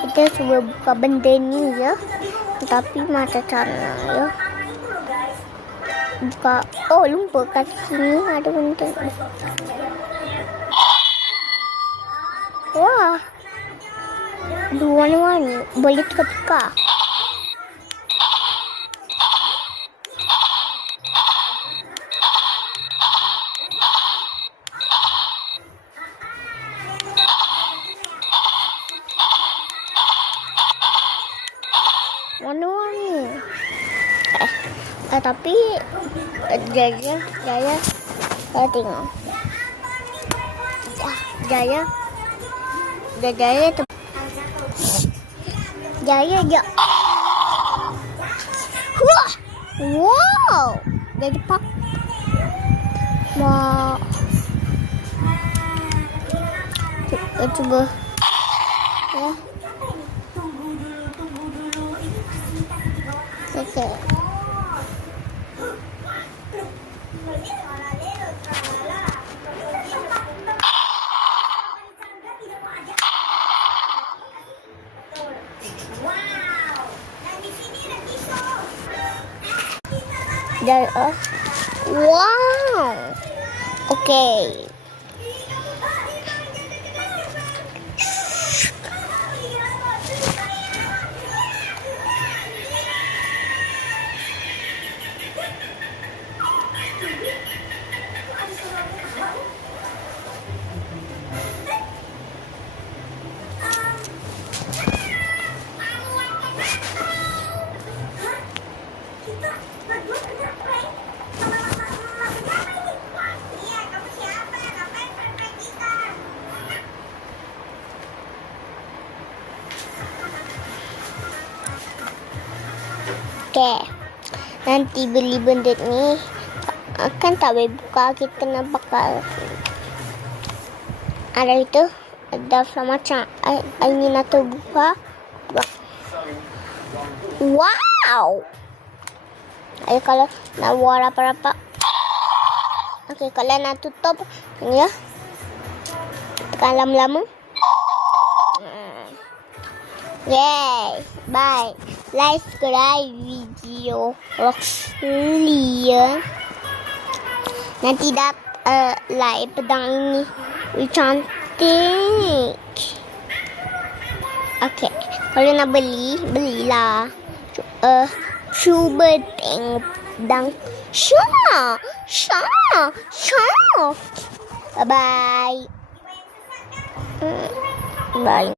Kita cuba buka benda ni ya. Tapi macam mana ya. Buka. Oh, lupa kat sini ada benda. Wah. Dua warna-warni. Boleh tukar-tukar. Warna-warni. Tapi Jaya saya tengok. Jaya tu. Jaya. Wah. Wow. Jadi pak. Wow. Coba. Ya. Okay. Wow. Okay. Okay. Nanti beli benda ni kan tak boleh buka, kita nak bakar. Ada itu, ada macam ini nak terbuka. Wow. Ayo kalau nak buat apa-apa. Okay, kalau nak tutup ya. Tekan lama-lama. Yay. Bye. Like, subscribe video Roxy ya. Nanti like pedang ini. Cantik. Okay. Kalau nak belilah. Cuba tengok pedang. Syah. Bye-bye. Bye.